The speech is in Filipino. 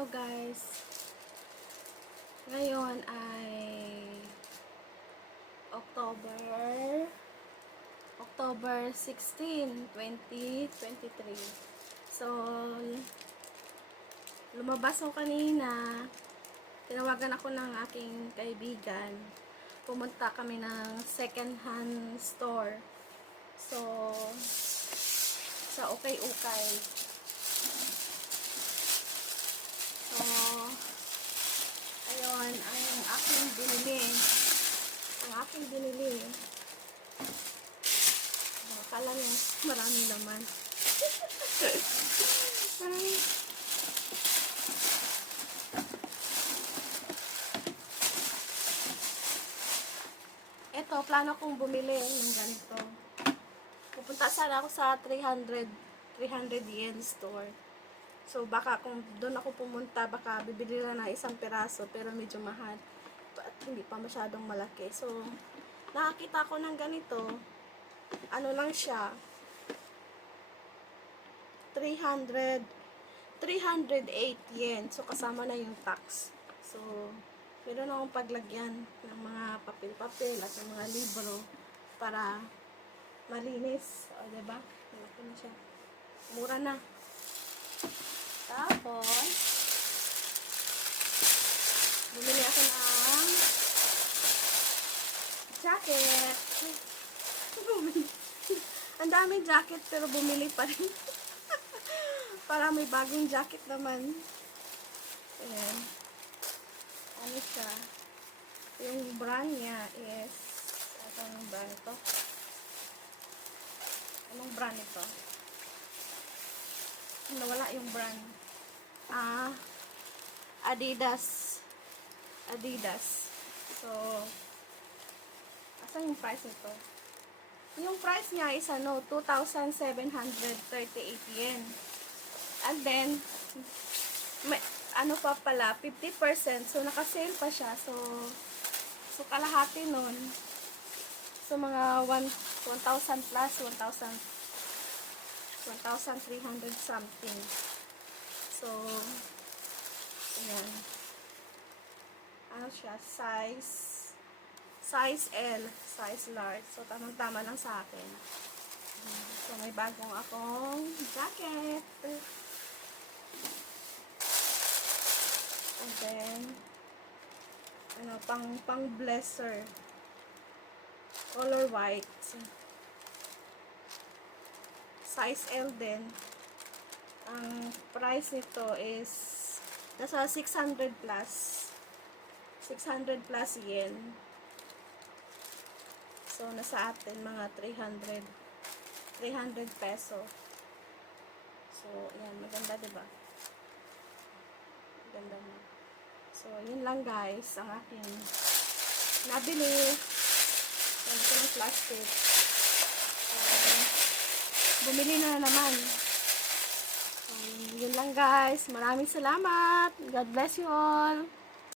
Hello guys. Ngayon ay October October 16, 2023. So lumabas ako kanina. Tinawagan ako ng aking kaibigan. Pumunta kami ng second hand store. So sa ukay-ukay. So, ayun, ang aking binili. Ang aking binili. Oh, Akala niya, marami naman. marami. Ito, plano kong bumili ng ganito. Pupunta sana ako sa 300 300 yen store. So, baka kung doon ako pumunta, baka bibili lang ng isang piraso, pero medyo mahal. At hindi pa masyadong malaki. So, nakakita ko ng ganito. Ano lang siya? 300 308 yen. So, kasama na yung tax. So, meron akong paglagyan ng mga papel-papel at ng mga libro para malinis. O, diba? Malaki na siya. Mura na. Tapos, bumili ako ng jacket. Ang daming jacket pero bumili pa rin. Para may bagong jacket naman. Ayan. Ano siya? Yung brand niya is, anong brand ito? Anong brand ito? nawala yung brand. Ah, Adidas. Adidas. So, asan yung price nito? Yung price niya is ano, 2,738 yen. And then, may, ano pa pala, 50%. So, naka-sale pa siya. So, so kalahati nun. So, mga 1 1,000 plus, 1,000 1,300 something. So, ayan. Ano siya? Size, size L, size large. So, tamang-tama lang sa akin. So, may bagong akong jacket. And then, ano, pang, pang blesser. Color white size L din. Ang price nito is nasa 600 plus. 600 plus yen. So, nasa atin mga 300 300 peso. So, yan. Maganda, diba? Maganda na. So, yun lang guys. Ang aking nabili. Yan ito ng plastic. Bumili na naman. Um, yun lang guys. Maraming salamat. God bless you all.